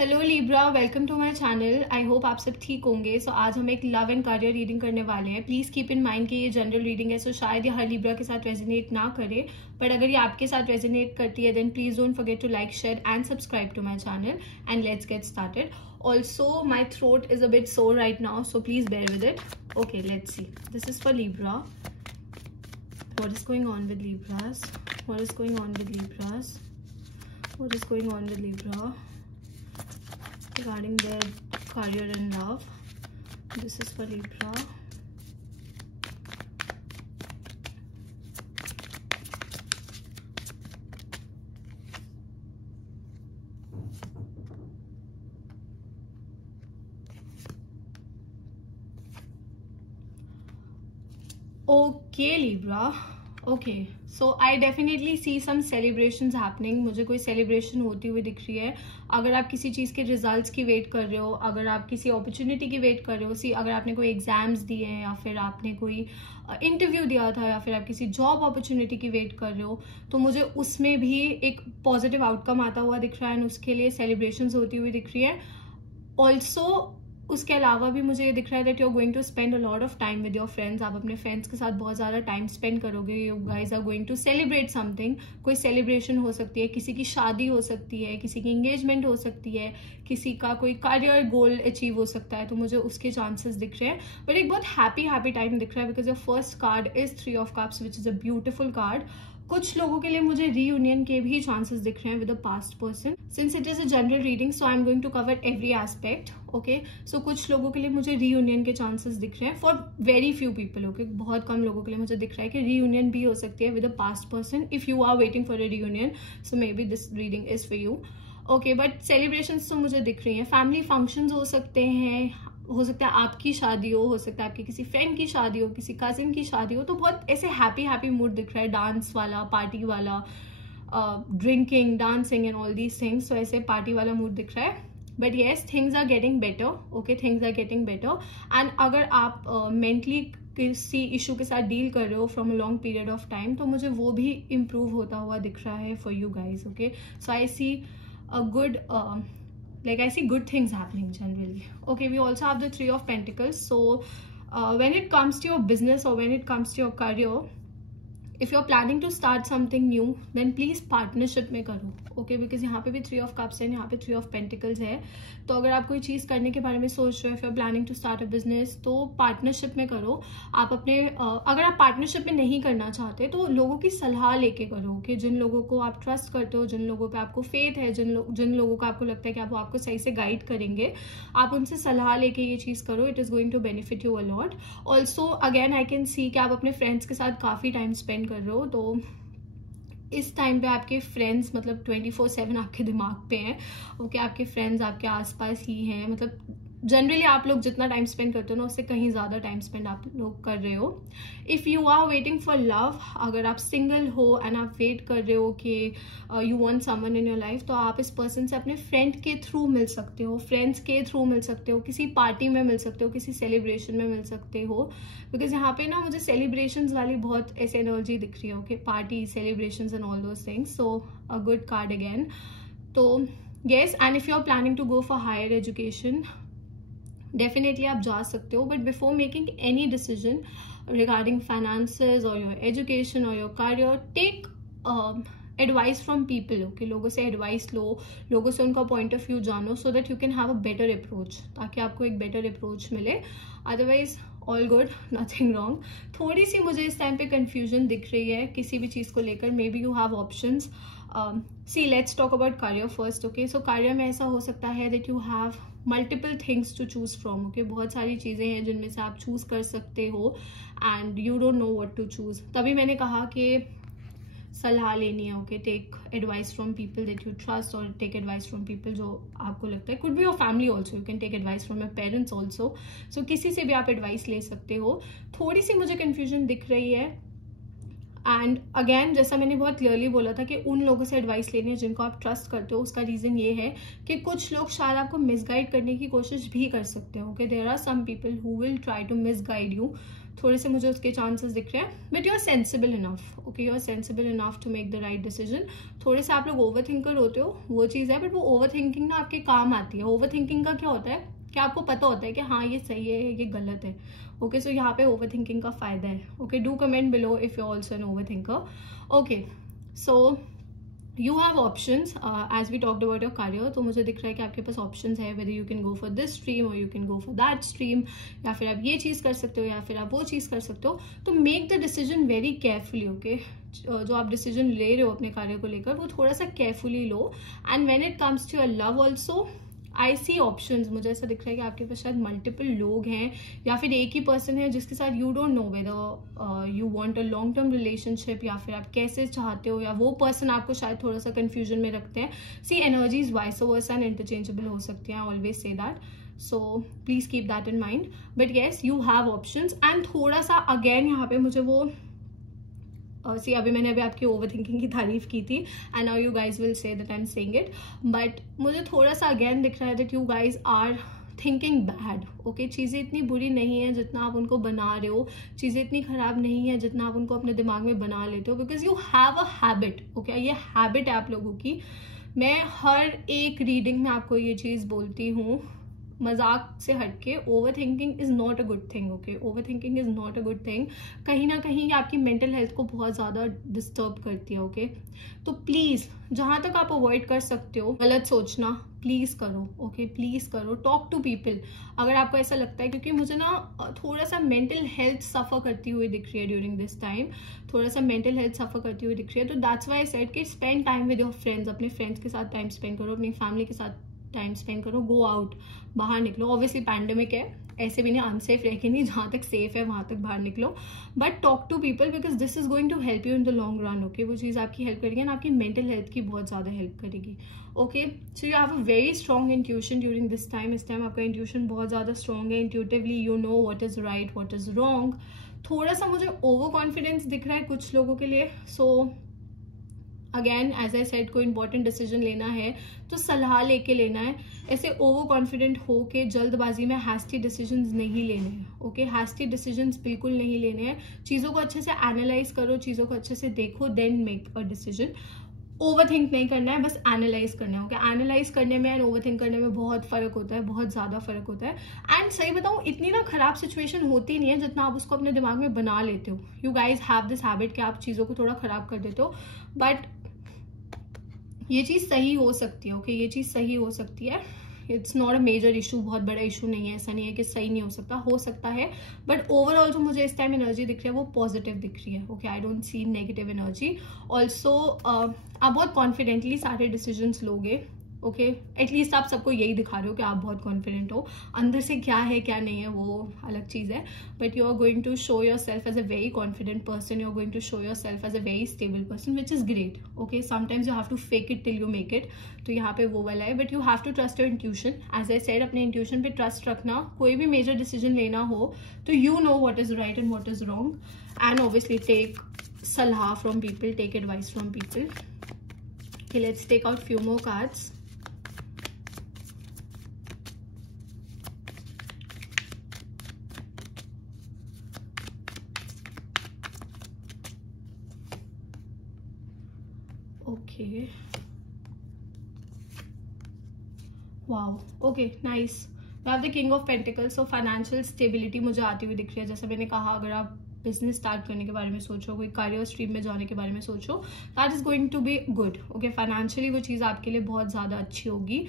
Hello Libra, welcome to my channel. I hope आप सब ठीक होंगे। सो आज हम एक लव एंड करियर रीडिंग करने वाले हैं। प्लीज़ कीप इन माइंड कि ये जनरल रीडिंग है, सो शायद ये हर लिब्रा के साथ रेजोनेट ना करे, बट अगर ये आपके साथ रेजोनेट करती है then please don't forget to like, share and subscribe to my channel and let's get started. Also, my throat is a bit sore right now, so please bear with it. Okay, let's see. This is for Libra. What is going on with Libras? What is going on with Libras? What is going on with Libra regarding their career and love? This is for Libra. Okay, Libra. Okay, so I definitely see some celebrations happening. मुझे कोई celebration होती हुई दिख रही है. अगर आप किसी चीज़ के रिजल्ट्स की वेट कर रहे हो, अगर आप किसी अपॉर्चुनिटी की वेट कर रहे हो, अगर आपने कोई एग्जाम्स दिए हैं या फिर आपने कोई इंटरव्यू दिया था या फिर आप किसी जॉब अपॉर्चुनिटी की वेट कर रहे हो, तो मुझे उसमें भी एक पॉजिटिव आउटकम आता हुआ दिख रहा है एंड उसके लिए सेलिब्रेशंस होती हुई दिख रही है. ऑल्सो उसके अलावा भी मुझे ये दिख रहा है that you are going to spend a lot of time with your friends. आप अपने फ्रेंड्स के साथ बहुत ज़्यादा टाइम स्पेंड करोगे. You guys are going to celebrate something. कोई सेलिब्रेशन हो सकती है, किसी की शादी हो सकती है, किसी की एंगेजमेंट हो सकती है, किसी का कोई करियर गोल अचीव हो सकता है. तो मुझे उसके चांसेस दिख रहे हैं, बट एक बहुत हैप्पी टाइम दिख रहा है because your first card is 3 of cups which is a beautiful card. कुछ लोगों के लिए मुझे रीयूनियन के भी चांसेस दिख रहे हैं with a past person. Since it is a general reading so I am going to cover every aspect. Okay, so कुछ लोगों के लिए मुझे रीयूनियन के चांसेस दिख रहे हैं for very few people. Okay, बहुत कम लोगों के लिए मुझे दिख रहा है कि रीयूनियन भी हो सकती है with a past person. If you are waiting for a reunion so maybe this reading is for you. Okay, but celebrations तो मुझे दिख रही हैं. फैमिली फंक्शंस हो सकते हैं, हो सकता है आपकी शादी हो सकता है आपकी किसी फ्रेंड की शादी हो, किसी कजिन की शादी हो. तो बहुत ऐसे हैप्पी मूड दिख रहा है, डांस वाला, पार्टी वाला, drinking, dancing and all these things. तो ऐसे पार्टी वाला मूड दिख रहा है. But yes, things are getting better. Okay, things are getting better. And अगर आप मेंटली किसी इशू के साथ डील कर रहे हो from a long period of time, तो मुझे वो भी इम्प्रूव होता हुआ दिख रहा है for you guys. Okay, so I see a good like I see good things happening generally. Okay, we also have the 3 of Pentacles. So when it comes to your business or when it comes to your career, if you're planning to start something new then please partnership में करो. Okay, because यहाँ पे भी 3 of cups है, यहाँ पे 3 of pentacles है. तो अगर आप कोई चीज़ करने के बारे में सोच रहे हो, if you are planning to start a business, तो पार्टनरशिप में करो. आप अपने अगर आप पार्टनरशिप में नहीं करना चाहते तो लोगों की सलाह लेके करो. ओके, जिन लोगों को आप ट्रस्ट करते हो, जिन लोगों पे आपको फेथ है, जिन लोगों को आपको लगता है कि वो आपको सही से गाइड करेंगे, आप उनसे सलाह लेके ये चीज़ करो. It is going to benefit you a lot. Also again I can see कि आप अपने फ्रेंड्स के साथ काफ़ी टाइम स्पेंड कर रहे हो. तो इस टाइम पे आपके फ्रेंड्स मतलब 24/7 आपके दिमाग पे हैं. ओके, आपके फ्रेंड्स आपके आसपास ही हैं. मतलब जनरली आप लोग जितना टाइम स्पेंड करते हो ना, उससे कहीं ज़्यादा टाइम स्पेंड आप लोग कर रहे हो. If you are waiting for love, अगर आप सिंगल हो एंड आप वेट कर रहे हो कि you want someone in your life, तो आप इस पर्सन से अपने फ्रेंड के थ्रू मिल सकते हो, फ्रेंड्स के थ्रू मिल सकते हो, किसी पार्टी में मिल सकते हो, किसी सेलिब्रेशन में मिल सकते हो. बिकॉज यहाँ पे ना मुझे सेलिब्रेशंस वाली बहुत ऐसे एनर्जी दिख रही है. Okay, party, celebrations and all those things. So a good card again. तो yes, and if you are planning to go for higher education, definitely आप जा सकते हो. But before making any decision regarding finances और your education और your career, take advice from people. Okay, लोगों से advice लो, लोगों से उनका पॉइंट ऑफ व्यू जानो, so that you can have a better approach, ताकि आपको एक बेटर अप्रोच मिले. Otherwise all good, nothing wrong. थोड़ी सी मुझे इस टाइम पे कंफ्यूजन दिख रही है किसी भी चीज़ को लेकर. Maybe you have options. See, let's talk about career first. Okay, so career में ऐसा हो सकता है that you have multiple things to choose from. Okay, बहुत सारी चीज़ें हैं जिनमें से आप चूज कर सकते हो and you don't know what to choose. तभी मैंने कहा कि सलाह लेनी है. Okay, take advice from people that you trust और टेक एडवाइस फ्रॉम पीपल जो आपको लगता है. Could be your family also, you can take advice from your parents also. So किसी से भी आप एडवाइस ले सकते हो. थोड़ी सी मुझे कन्फ्यूजन दिख रही है. एंड अगेन, जैसा मैंने बहुत क्लियरली बोला था कि उन लोगों से एडवाइस लेनी है जिनको आप ट्रस्ट करते हो. उसका रीज़न ये है कि कुछ लोग शायद आपको मिसगाइड करने की कोशिश भी कर सकते हो. Okay, there are some people who will try to misguide you. थोड़े से मुझे उसके चांसेस दिख रहे हैं, but you are sensible enough, okay, you are sensible enough to make the right decision. थोड़े से आप लोग ओवर थिंकर होते हो, वो चीज़ है, बट वो ओवर थिंकिंग ना आपके काम आती है। ओवर थिंकिंग का क्या होता है कि आपको पता होता है कि हाँ ये सही है, ये गलत है, ओके। सो यहाँ पे ओवर थिंकिंग का फायदा है, okay. Do comment below if you also an over thinker, okay. So you have options as we talked about your career. तो मुझे दिख रहा है कि आपके पास ऑप्शंस है, whether you can go for this stream और you can go for that stream, या फिर आप ये चीज़ कर सकते हो या फिर आप वो चीज़ कर सकते हो। तो make the decision very carefully, okay. जो आप डिसीजन ले रहे हो अपने कार्य को लेकर, वो थोड़ा सा केयरफुली लो। And when it comes to your love also, I see options. मुझे ऐसा दिख रहा है कि आपके पास शायद मल्टीपल लोग हैं या फिर एक ही पर्सन है जिसके साथ you don't know whether you want a long term relationship, या फिर आप कैसे चाहते हो, या वो पर्सन आपको शायद थोड़ा सा कंफ्यूजन में रखते हैं। See energies vice versa and interchangeable हो सकती हैं, I always say that, so please keep that in mind. But yes, you have options. And थोड़ा सा अगेन यहाँ पे मुझे वो सी अभी मैंने आपकी ओवर थिंकिंग की तारीफ की थी, and now you guys will say that I am saying it, but मुझे थोड़ा सा अगेन दिख रहा है that you guys are thinking bad, okay. चीज़ें इतनी बुरी नहीं है जितना आप उनको बना रहे हो, चीज़ें इतनी खराब नहीं है जितना आप उनको अपने दिमाग में बना लेते हो, because you have a habit, okay. ये हैबिट है आप लोगों की। मैं हर एक रीडिंग में आपको ये चीज़ बोलती हूँ, मजाक से हटके, over thinking is not a good thing, okay. Over thinking is not a good thing. कहीं ना कहीं आपकी मेंटल हेल्थ को बहुत ज़्यादा डिस्टर्ब करती है, ओके। तो प्लीज़ जहाँ तक आप अवॉइड कर सकते हो गलत सोचना, प्लीज़ करो, ओके, प्लीज़ करो। टॉक टू पीपल अगर आपको ऐसा लगता है, क्योंकि मुझे ना थोड़ा सा मेंटल हेल्थ सफ़र करती हुई दिख रही है ड्यूरिंग दिस टाइम, थोड़ा सा मेंटल हेल्थ सफ़र करती हुई दिख रही है। तो दैट्स वाई आई सेड कि spend time with your friends, अपने फ्रेंड्स के साथ टाइम स्पेंड करो, अपनी फैमिली के साथ टाइम स्पेंड करो, गो आउट, बाहर निकलो। ऑब्वियसली पैंडेमिक है, ऐसे भी नहीं अनसेफ रह के नहीं, जहाँ तक सेफ है वहाँ तक बाहर निकलो, but talk to people because this is going to help you in the long run, okay. वो चीज़ आपकी हेल्प करेगी एंड आपकी मेंटल हेल्थ की बहुत ज़्यादा हेल्प करेगी, okay. So you have a very strong intuition during this time. इस टाइम आपका इंट्यूशन बहुत ज़्यादा स्ट्रॉन्ग है, intuitively you know what is right what is wrong. थोड़ा सा मुझे ओवर कॉन्फिडेंस दिख रहा है कुछ लोगों के लिए। So again as I said, कोई इंपॉर्टेंट डिसीजन लेना है तो सलाह लेके लेना है। ऐसे ओवर कॉन्फिडेंट हो के जल्दबाजी में हैस्टी डिसीजंस नहीं लेने हैं, ओके। हैस्टी डिसीजंस बिल्कुल नहीं लेने हैं। चीज़ों को अच्छे से एनालाइज करो, चीज़ों को अच्छे से देखो, then make a decision. Overthink नहीं करना है, बस एनालाइज करना है, ओके। एनालाइज करने में एंड ओवर थिंक करने में बहुत फर्क होता है, बहुत ज़्यादा फर्क होता है। एंड सही बताऊँ, इतनी ना खराब सिचुएशन होती नहीं है जितना आप उसको अपने दिमाग में बना लेते हो। You guys have this habit कि आप चीज़ों को थोड़ा खराब कर देते हो, बट ये चीज़ सही हो सकती है, ओके। ये चीज़ सही हो सकती है, it's not a major issue, बहुत बड़ा इशू नहीं है। ऐसा नहीं है कि सही नहीं हो सकता है, बट ओवरऑल जो मुझे इस टाइम एनर्जी दिख रही है वो पॉजिटिव दिख रही है, okay. I don't see negative energy. Also आप बहुत कॉन्फिडेंटली सारे डिसीजंस लोगे, ओके। एटलीस्ट आप सबको यही दिखा रहे हो कि आप बहुत कॉन्फिडेंट हो। अंदर से क्या है क्या नहीं है वो अलग चीज़ है, but you are going to show yourself as a very confident person, you are going to show yourself as a very stable person, which is great, okay. Sometimes you have to fake it till you make it, तो यहाँ पे वो वाला है, but you have to trust your intuition. As I said, अपने intuition पे trust रखना। कोई भी मेजर डिसीजन लेना हो तो you know what is right and what is wrong, and obviously take सलाह from people, take advice from people. Okay, let's take out few more cards. Okay. Wow. Okay, nice. You have the King of Pentacles. So financial stability मुझे आती हुई दिख रही है। जैसा मैंने कहा, अगर आप बिजनेस स्टार्ट करने के बारे में सोचो, कोई करियर स्ट्रीम में जाने के बारे में सोचो, that is going to be good, okay. Financially वो चीज़ आपके लिए बहुत ज़्यादा अच्छी होगी।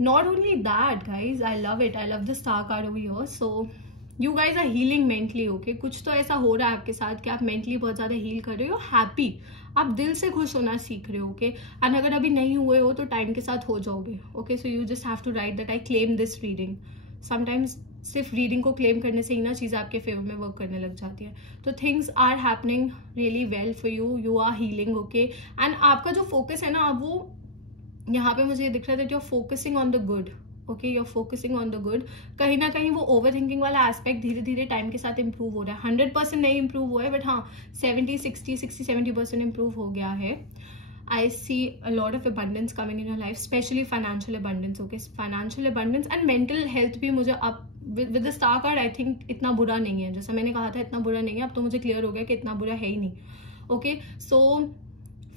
Not only that guys, I love it, I love the star card over here. So you guys are healing mentally, okay. कुछ तो ऐसा हो रहा है आपके साथ कि आप मेंटली बहुत ज़्यादा हील कर रहे हो, हैप्पी, आप दिल से खुश होना सीख रहे हो, ओके। एंड अगर अभी नहीं हुए हो तो टाइम के साथ हो जाओगे, okay. So you just have to write that I claim this reading. Sometimes सिर्फ रीडिंग को क्लेम करने से ही ना चीज़ आपके फेवर में वर्क करने लग जाती है। तो things are happening really well for you, you are healing, okay. And आपका जो फोकस है ना, अब वो यहाँ पे मुझे दिख रहा है that you are focusing on the good, okay. You are focusing on the good. कहीं ना कहीं वो ओवर थिंकिंग वाला एस्पेक्ट धीरे धीरे टाइम के साथ इंप्रूव हो रहा है। 100% नहीं इंप्रूव हुआ है, बट हाँ 70% इंप्रूव हो गया है। I see a lot of abundance coming in your life, especially financial abundance, okay? Financial abundance and mental health भी मुझे अब with the star card I think इतना बुरा नहीं है, जैसा मैंने कहा था इतना बुरा नहीं है, अब तो मुझे क्लियर हो गया कि इतना बुरा है ही नहीं. ओके, सो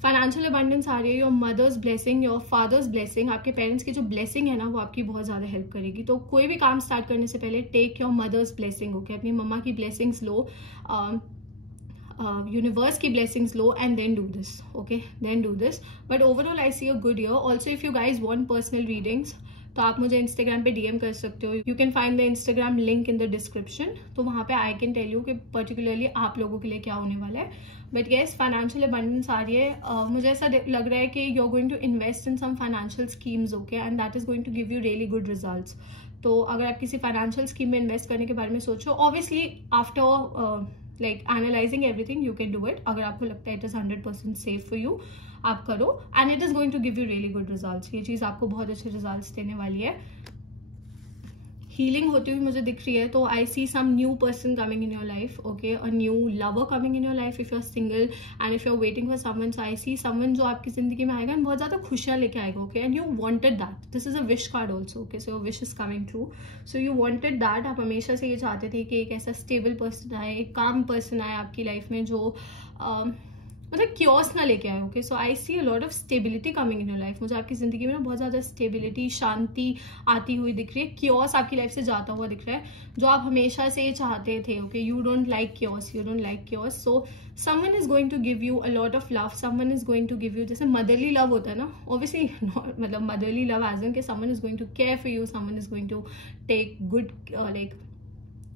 फाइनेंशियल अबंडेंस आ रही है, your mother's blessing, your father's blessing, आपके पेरेंट्स की जो ब्लेसिंग है ना वो आपकी बहुत ज़्यादा हेल्प करेगी. तो कोई भी काम स्टार्ट करने से पहले take your mother's blessing. Okay, अपनी मम्मा की ब्लेसिंग्स लो, यूनिवर्स की ब्लेसिंग्स लो, and then do this. Okay, then do this. But overall I see a good year. Also if you guys want personal readings तो आप मुझे Instagram पे DM कर सकते हो. You can find the Instagram link in the description. तो वहाँ पे आई कैन टेल यू कि पर्टिकुलरली आप लोगों के लिए क्या होने वाला है. बट येस, फाइनेंशियल अबंडेंस आ रही है. मुझे ऐसा लग रहा है कि you are going to invest in some financial schemes. Okay, and that is going to give you really good results. तो अगर आप किसी फाइनेंशियल स्कीम में इन्वेस्ट करने के बारे में सोचो, obviously after like analyzing everything you can do it. अगर आपको लगता है it is 100% safe for you, आप करो, and it is going to give you really good results. ये चीज़ आपको बहुत अच्छे results देने वाली है. हीलिंग होती हुई मुझे दिख रही है. तो I see some new person coming in your life. Okay, a new lover coming in your life if you are single and if you are waiting for someone. So I see someone जो आपकी जिंदगी में आएगा and बहुत ज्यादा खुशियां लेके आएगा. Okay, and you wanted that. This is a wish card also. Okay, so your wish is coming true. So you wanted that. आप हमेशा से ये चाहते थे कि एक ऐसा स्टेबल पर्सन आए, एक काम पर्सन आए आपकी लाइफ में जो मतलब क्योस ना लेके आए. Okay, so I see a lot of stability coming in your life. मुझे आपकी जिंदगी में ना बहुत ज्यादा स्टेबिलिटी, शांति आती हुई दिख रही है. क्योस आपकी लाइफ से जाता हुआ दिख रहा है, जो आप हमेशा से चाहते थे. Okay, you don't like chaos, you don't like chaos. So someone is going to give you a lot of love. Someone is going to give you, जैसे मदरली लव होता है ना, ऑब्वियसली मतलब मदरली लव एज इन के someone is going to care for you, someone is going to take good like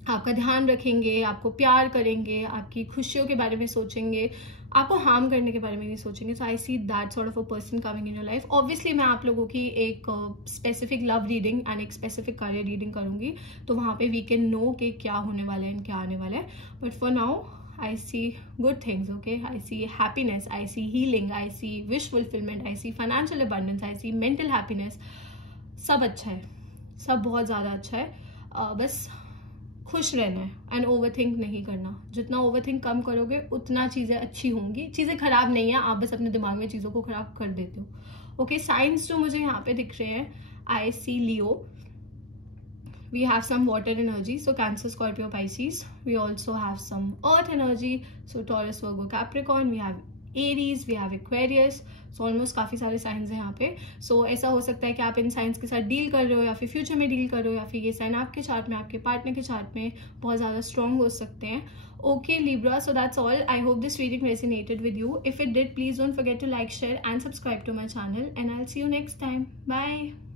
आपका ध्यान रखेंगे, आपको प्यार करेंगे, आपकी खुशियों के बारे में सोचेंगे, आपको हार्म करने के बारे में नहीं सोचेंगे. So I see that sort of a person coming in your life. Obviously मैं आप लोगों की एक स्पेसिफिक लव रीडिंग एंड एक स्पेसिफिक करियर रीडिंग करूंगी, तो वहाँ पे वी कैन नो कि क्या होने वाला है एंड क्या आने वाला है. But for now I see good things. Okay, I see happiness, I see healing, I see wish fulfillment, I see financial abundance, I see mental happiness. सब अच्छा है, सब बहुत ज़्यादा अच्छा है. बस खुश रहना है एंड ओवर थिंक नहीं करना. जितना ओवर थिंक कम करोगे उतना चीज़ें अच्छी होंगी. चीज़ें खराब नहीं है, आप बस अपने दिमाग में चीज़ों को खराब कर देते हो. ओके, साइंस जो मुझे यहाँ पे दिख रहे हैं, आई सी लियो, we have some water energy, so Cancer, Scorpio, Pisces. We also have some earth energy, so Taurus, Virgo, Capricorn. We have Aries, we have Aquarius. So almost काफ़ी सारे साइंस हैं यहाँ पे. So ऐसा हो सकता है कि आप इन साइंस के साथ डील कर रहे हो, या फिर फ्यूचर में डील कर रहे हो, या फिर ये साइन आपके चार्ट में, आपके पार्टनर के चार्ट में बहुत ज़्यादा स्ट्रॉन्ग हो सकते हैं. Okay, Libra, so that's all. I hope this reading resonated with you. If it did, please don't forget to like, share and subscribe to my channel, and I'll see you next time. Bye.